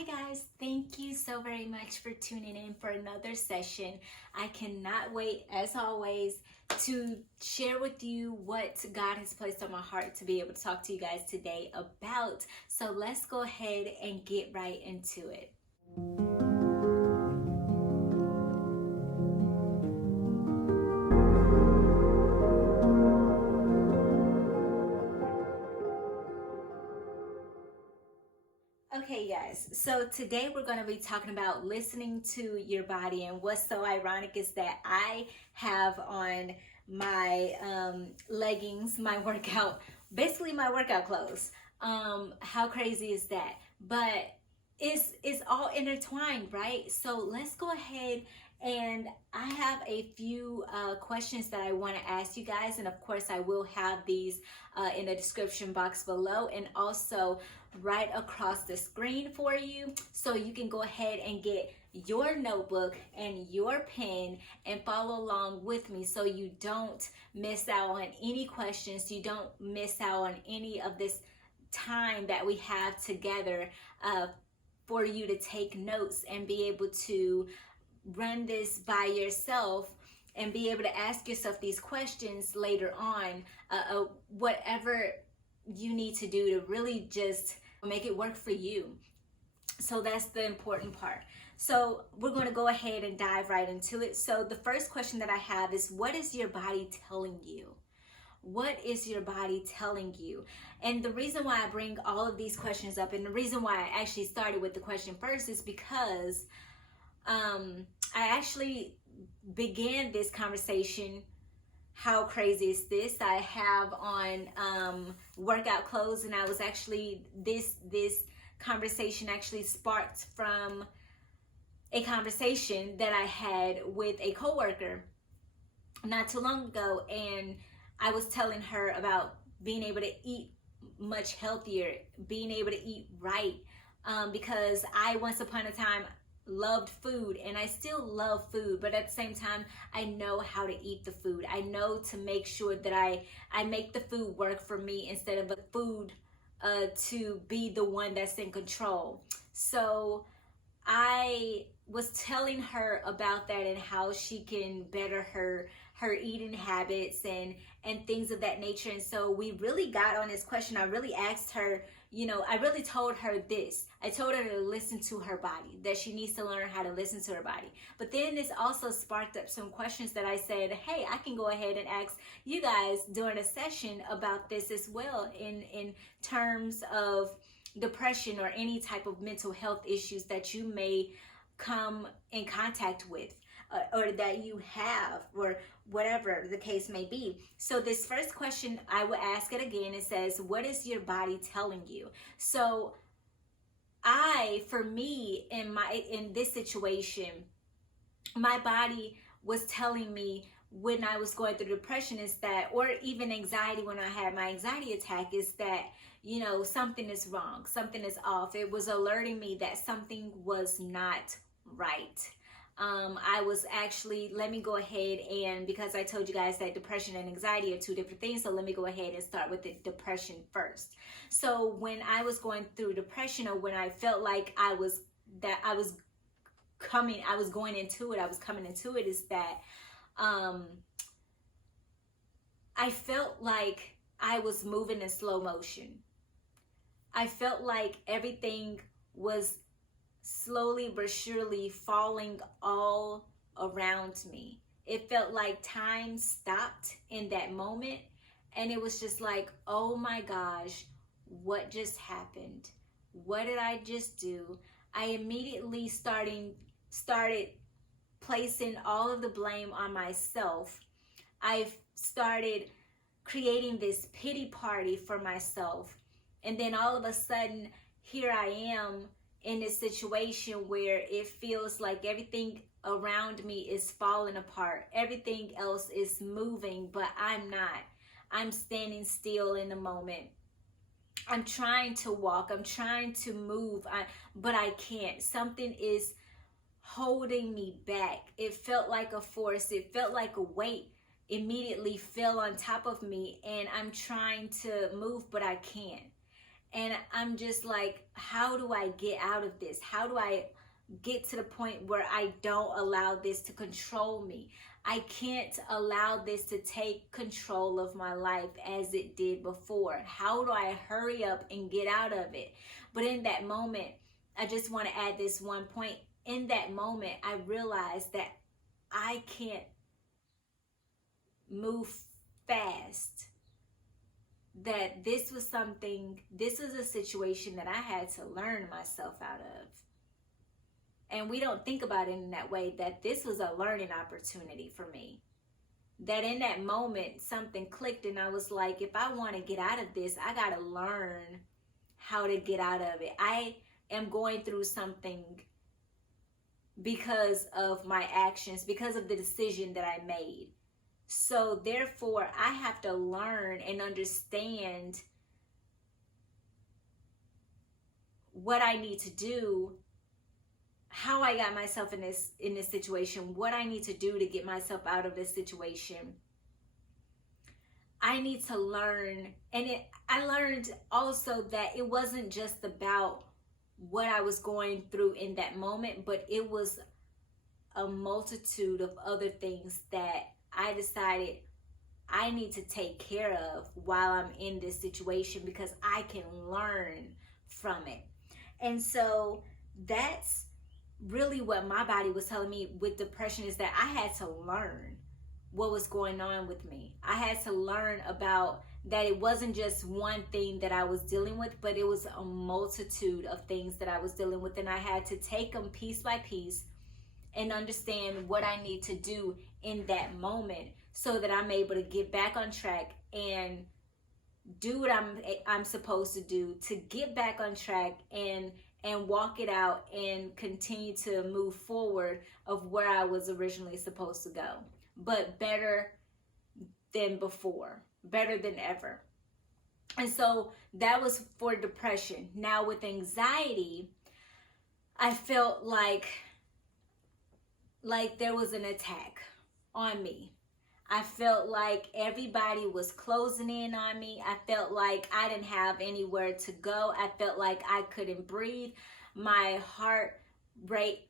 Hi guys, thank you so very much for tuning in for another session. I cannot wait, as always, to share with you what God has placed on my heart to be able to talk to you guys today about. So let's go ahead and get right into it. Okay, guys, so today we're going to be talking about listening to your body. And what's so ironic is that I have on my leggings, my workout, basically my workout clothes. How crazy is that? But it's all intertwined, right? So let's go ahead, and I have a few questions that I want to ask you guys. And of course, I will have these in the description box below, and also right across the screen for you, so you can go ahead and get your notebook and your pen and follow along with me, so you don't miss out on any questions, you don't miss out on any of this time that we have together for you to take notes and be able to run this by yourself and be able to ask yourself these questions later on, whatever you need to do to really just make it work for you. So that's the important part. So we're going to go ahead and dive right into it. So the first question that I have is, what is your body telling you? What is your body telling you? And the reason why I bring all of these questions up, and the reason why I actually started with the question first, is because I actually began this conversation. How crazy is this? I have on workout clothes, and I was actually, this conversation actually sparked from a conversation that I had with a coworker not too long ago, and I was telling her about being able to eat much healthier, being able to eat right, because I once upon a time loved food, and I still love food, but at the same time I know how to eat the food. I know to make sure that I make the food work for me instead of the food to be the one that's in control. So I was telling her about that and how she can better her eating habits and things of that nature. And so we really got on this question. I really asked her, I really told her this. I told her to listen to her body, that she needs to learn how to listen to her body. But then this also sparked up some questions that I said, hey, I can go ahead and ask you guys during a session about this as well, in terms of depression or any type of mental health issues that you may come in contact with, or that you have, or whatever the case may be. So this first question, I will ask it again. It says, what is your body telling you? So for me, in this situation, my body was telling me when I was going through depression is that, or even anxiety, when I had my anxiety attack, is that, something is wrong, something is off. It was alerting me that something was not right. I was actually, let me go ahead, and because I told you guys that depression and anxiety are two different things, so let me go ahead and start with the depression first. So when I was going through depression, or when I felt like I was coming into it, is that I felt like I was moving in slow motion. I felt like everything was slowly but surely falling all around me. It felt like time stopped in that moment, and it was just like, oh my gosh, what just happened? What did I just do? I immediately started placing all of the blame on myself. I started creating this pity party for myself. And then all of a sudden, here I am in this situation where it feels like everything around me is falling apart. Everything else is moving, but I'm not. I'm standing still in the moment. I'm trying to walk. I'm trying to move, but I can't. Something is holding me back. It felt like a force. It felt like a weight immediately fell on top of me, and I'm trying to move, but I can't. And I'm just like, how do I get out of this? How do I get to the point where I don't allow this to control me? I can't allow this to take control of my life as it did before. How do I hurry up and get out of it? But in that moment, I just want to add this one point. In that moment, I realized that I can't move fast. That this was a situation that I had to learn myself out of. And we don't think about it in that way, that this was a learning opportunity for me. That in that moment, something clicked and I was like, if I want to get out of this, I got to learn how to get out of it. I am going through something because of my actions, because of the decision that I made. So therefore, I have to learn and understand what I need to do, how I got myself in this situation, what I need to do to get myself out of this situation. I need to learn, and I learned also that it wasn't just about what I was going through in that moment, but it was a multitude of other things that I decided I need to take care of while I'm in this situation, because I can learn from it. And so that's really what my body was telling me with depression, is that I had to learn what was going on with me. I had to learn about that it wasn't just one thing that I was dealing with, but it was a multitude of things that I was dealing with. And I had to take them piece by piece and understand what I need to do in that moment so that I'm able to get back on track and do what I'm supposed to do to get back on track and walk it out and continue to move forward of where I was originally supposed to go, but better than before, better than ever. And so that was for depression. Now with anxiety, I felt like there was an attack on me. I felt like everybody was closing in on me. I felt like I didn't have anywhere to go. I felt like I couldn't breathe. My heart rate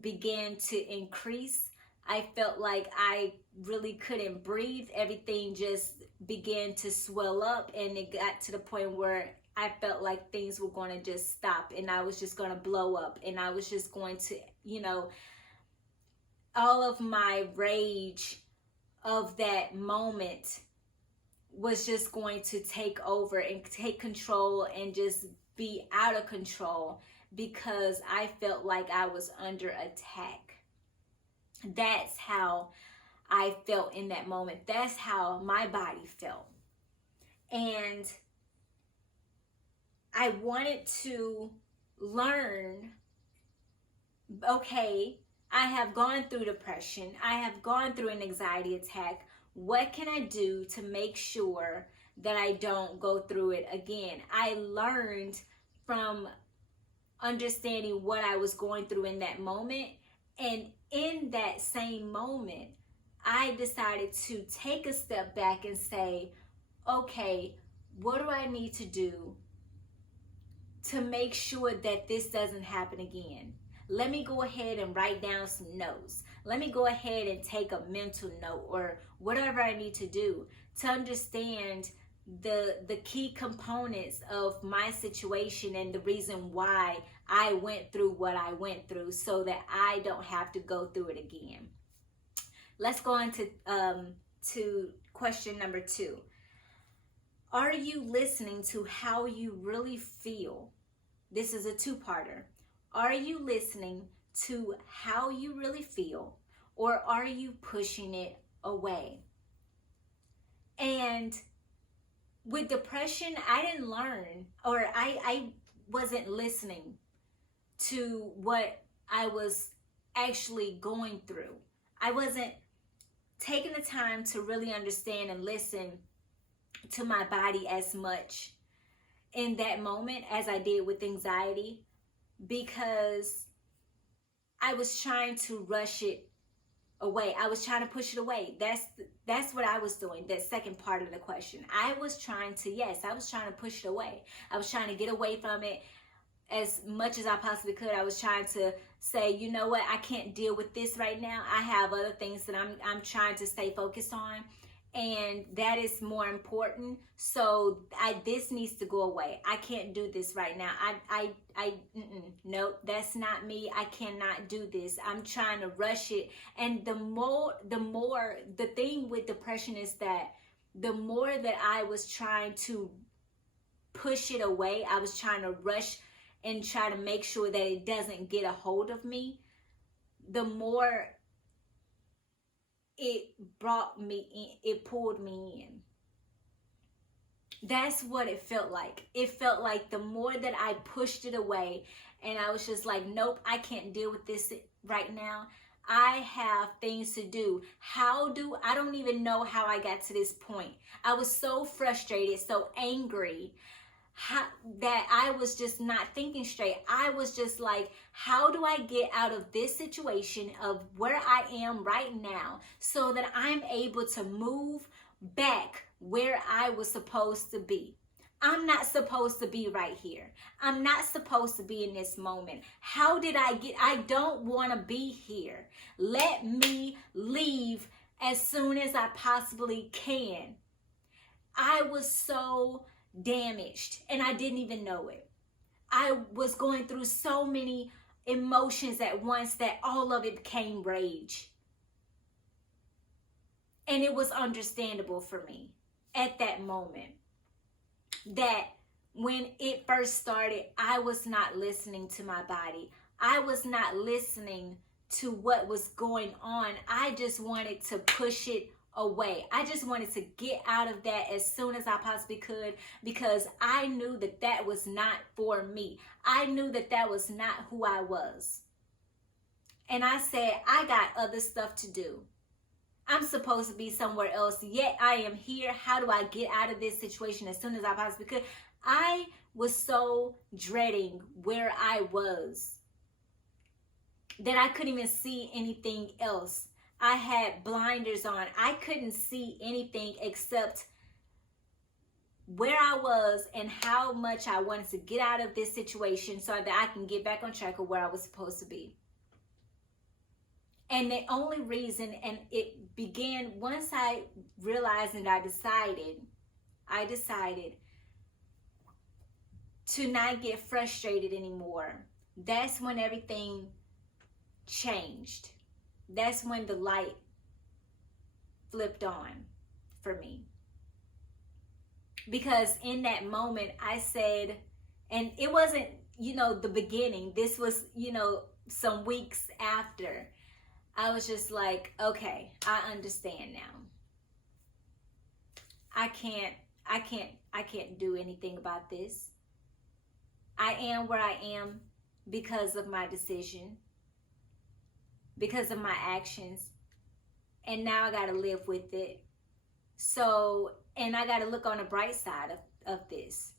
began to increase. I felt like I really couldn't breathe. Everything just began to swell up, and it got to the point where I felt like things were going to just stop and I was just going to blow up, and I was just going to, all of my rage of that moment was just going to take over and take control and just be out of control, because I felt like I was under attack. That's how I felt in that moment. That's how my body felt. And I wanted to learn, okay, I have gone through depression. I have gone through an anxiety attack. What can I do to make sure that I don't go through it again? I learned from understanding what I was going through in that moment. And in that same moment, I decided to take a step back and say, okay, what do I need to do to make sure that this doesn't happen again? Let me go ahead and write down some notes. Let me go ahead and take a mental note or whatever I need to do to understand the key components of my situation and the reason why I went through what I went through, so that I don't have to go through it again. Let's go on to question number 2. Are you listening to how you really feel? This is a 2-parter. Are you listening to how you really feel, or are you pushing it away? And with depression, I didn't learn, or I wasn't listening to what I was actually going through. I wasn't taking the time to really understand and listen to my body as much in that moment as I did with anxiety, because I was trying to rush it away. I was trying to push it away. That's what I was doing. That second part of the question. I was trying to push it away. I was trying to get away from it as much as I possibly could. I was trying to say, you know what, I can't deal with this right now. I have other things that I'm trying to stay focused on, and that is more important. So this needs to go away. I can't do this right now. Nope, that's not me. I cannot do this. I'm trying to rush it. And the thing with depression is that the more that I was trying to push it away, I was trying to rush and try to make sure that it doesn't get a hold of me, the more it brought me in, it pulled me in. That's what it felt like. It felt like the more that I pushed it away, and I was just like, nope, I can't deal with this right now. I have things to do. I don't even know how I got to this point. I was so frustrated, so angry, that I was just not thinking straight. I was just like, how do I get out of this situation of where I am right now so that I'm able to move back where I was supposed to be? I'm not supposed to be right here. I'm not supposed to be in this moment. I don't want to be here. Let me leave as soon as I possibly can. I was so damaged and I didn't even know it. I was going through so many emotions at once that all of it became rage. And it was understandable for me at that moment that when it first started, I was not listening to my body. I was not listening to what was going on. I just wanted to push it away. I just wanted to get out of that as soon as I possibly could, because I knew that that was not for me. I knew that that was not who I was. And I said, I got other stuff to do. I'm supposed to be somewhere else, yet I am here. How do I get out of this situation as soon as I possibly could? I was so dreading where I was that I couldn't even see anything else. I had blinders on. I couldn't see anything except where I was and how much I wanted to get out of this situation so that I can get back on track of where I was supposed to be. And the only reason, and it began once I realized and I decided to not get frustrated anymore. That's when everything changed. That's when the light flipped on for me. Because in that moment I said, and it wasn't, the beginning. This was, some weeks after. I was just like, okay, I understand now. I can't do anything about this. I am where I am because of my decision, because of my actions, and now I got to live with it. So, and I got to look on the bright side of this.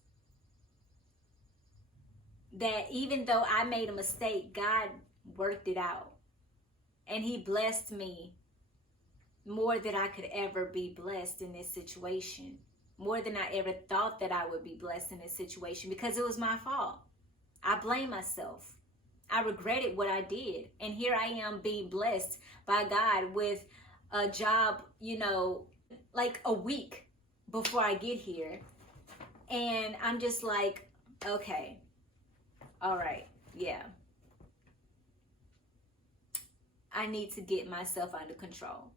That even though I made a mistake, God worked it out. And he blessed me more than I could ever be blessed in this situation. More than I ever thought that I would be blessed in this situation, because it was my fault. I blame myself. I regretted what I did. And here I am being blessed by God with a job, like a week before I get here. And I'm just like, okay, all right, yeah. I need to get myself under control.